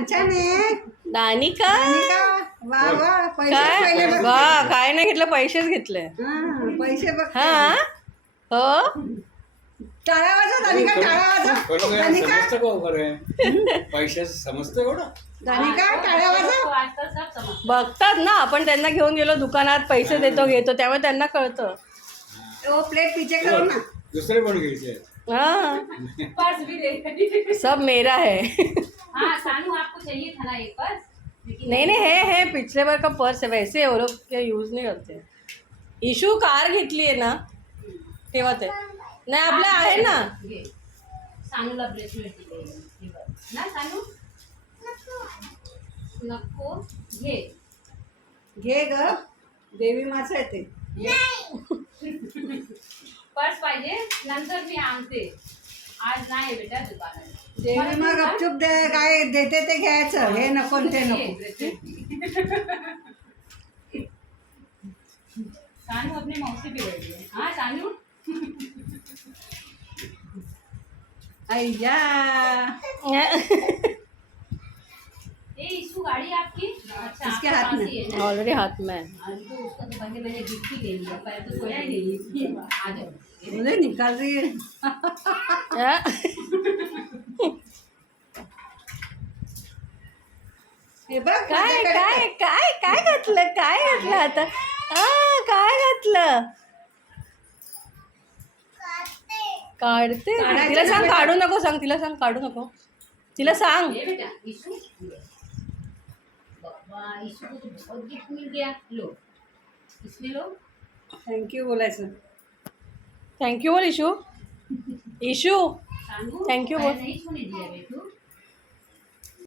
छान छान आहे. दानिका वा वा पैसे काय पहिले बघ. वा काय नाही घेतलं, पैसेच घेतले. पैसे बघ. हा हो टाळ्या वाजव दानिका, टाळ्या वाजव दानिका. समजतं का खरं पैशाचं समजतं एवढं? दानिका टाळ्या वाजव. बघतात ना, आपण त्यांना घेऊन गेलो दुकानात, पैसे देतो घेतो, त्यामुळे त्यांना कळतं. ओ प्लेट पीछे करो ना. दुसरे पण घ्यायचे. हाँ पर्स भी दे। सब मेरा है. हाँ सानू आपको चाहिए था ना एक पर्स, लेकिन नहीं नहीं है पिछले बार का पर्स है, वैसे वो लोग क्या यूज नहीं करते. इशू कार घेतली आहे ना, तेव्हा ते नाही आपल्या आहे ना. घे. सानूला ब्रेसलेट दिले हे बघ. ना सानू नको घे. घे ग, देवी मासा येते. पर्स पाहिजे नंतर मी आणते, आज नाही बेटा दुकानात. देवी मग गपचूप दे, काय देते ते घ्यायचं. हे नको न ते नको. सानू अपनी मौसी पे बैठी है. हाँ सानू अय्या ये इसको गाड़ी आपकी. अच्छा इसके आपके हाथ पास में. ही है ना. ऑलरेडी हाथ में है. आज तो उसका तो पहले मैंने गिफ्ट ही ले लिया, पहले तो सोया ही नहीं. आ जाओ. मुझे निकाल रही है. हे बघ काय काय काय काय घातलं, काय घातलं आता. काय घातलं, काढते. तिला सांग काढू नको, सांग तिला, सांग काढू नको, तिला सांग. ये बेटा ईशू. बाबा ईशू को तो बहुत गिफ्ट मिल गया. लो इसमें लो. थँक्यू बोलायचं. थँक्यू बोल issue. Issue Sanu Thank you, पैर बोल. नहीं छूने दिया बेटू.